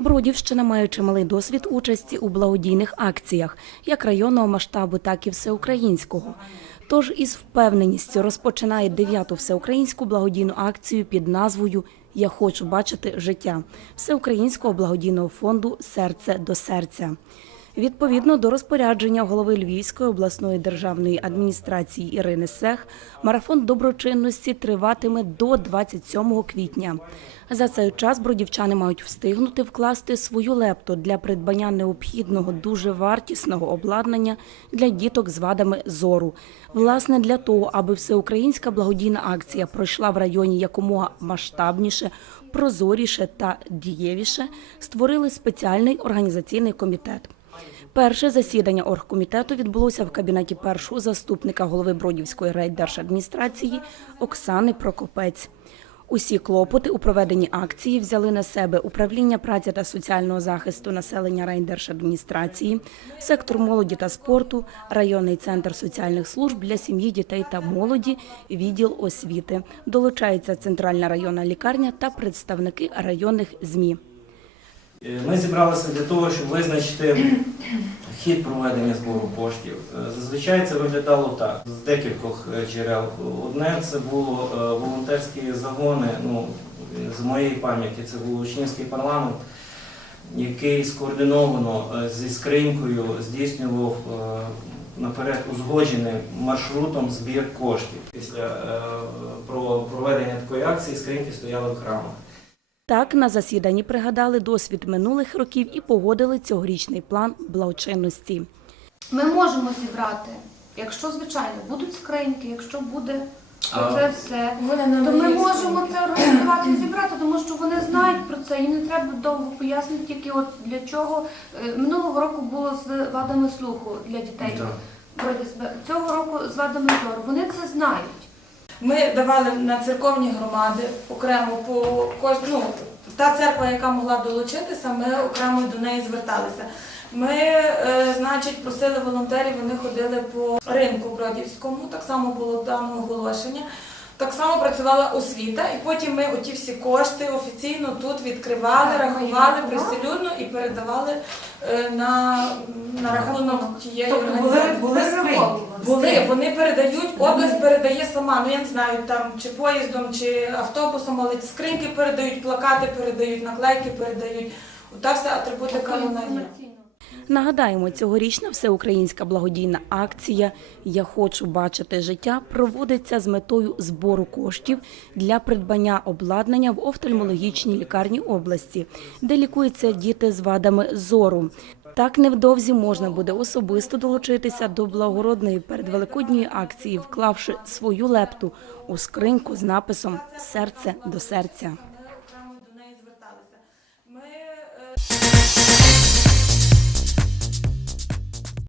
Бродівщина має чималий досвід участі у благодійних акціях, як районного масштабу, так і всеукраїнського. Тож із впевненістю розпочинає дев'яту всеукраїнську благодійну акцію під назвою Я хочу бачити життя Всеукраїнського благодійного фонду Серце до серця. Відповідно до розпорядження голови Львівської обласної державної адміністрації Ірини Сех, марафон доброчинності триватиме до 27 квітня. За цей час бродівчани мають встигнути вкласти свою лепту для придбання необхідного дуже вартісного обладнання для діток з вадами зору. Власне, для того, аби всеукраїнська благодійна акція пройшла в районі якомога масштабніше, прозоріше та дієвіше, створили спеціальний організаційний комітет. Перше засідання оргкомітету відбулося в кабінеті першого заступника голови Бродівської райдержадміністрації Оксани Прокопець. Усі клопоти у проведенні акції взяли на себе управління праці та соціального захисту населення райдержадміністрації, сектор молоді та спорту, районний центр соціальних служб для сім'ї, дітей та молоді, відділ освіти. Долучається центральна районна лікарня та представники районних змі. Е, Ми зібралися для того, щоб визначити хід проведення збору коштів. Е, Зазвичай це виглядало так з декількох е, джерел. Одне це було волонтерські загони. Ну з моєї пам'яті це був учнівський парламент, який скоординовано зі скринькою здійснював наперед узгодженим маршрутом збір коштів. Після проведення такої акції скриньки стояли в храмах. Так, на засіданні пригадали досвід минулих років і погодили цьогорічний план благочинності. Ми можемо зібрати, якщо, звичайно, будуть скриньки, якщо буде А- це все, то ми можемо це організувати і зібрати, тому що вони знають про це. Їм не треба довго пояснити, тільки от для чого Е, минулого року було з вадами слуху для дітей. Цього року з вадами зору. Вони це знають. Ми давали на церковні громади окремо по кожну та церква, яка могла долучитися, ми окремо до неї зверталися. Ми, е, значить, просили волонтерів, вони ходили по ринку Бродівському, так само було дано оголошення. Так само працювала освіта, і потім ми оті всі кошти офіційно тут відкривали, рахували приселюдно і передавали е, на, на рахунок тієї Тобто були, організації. були? Були, вони передають, область передає сама. Ну я не знаю, там чи поїздом, чи автобусом, але скриньки передають, плакати передають, наклейки передають. Ота вся атрибутика вона є. Нагадаємо, цьогорічна всеукраїнська благодійна акція Я хочу бачити життя проводиться з метою збору коштів для придбання обладнання в офтальмологічній лікарні області, де лікуються діти з вадами зору. Так невдовзі можна буде особисто долучитися до благородної передвеликодньої акції, вклавши свою лепту у скриньку з написом Серце до серця. Ми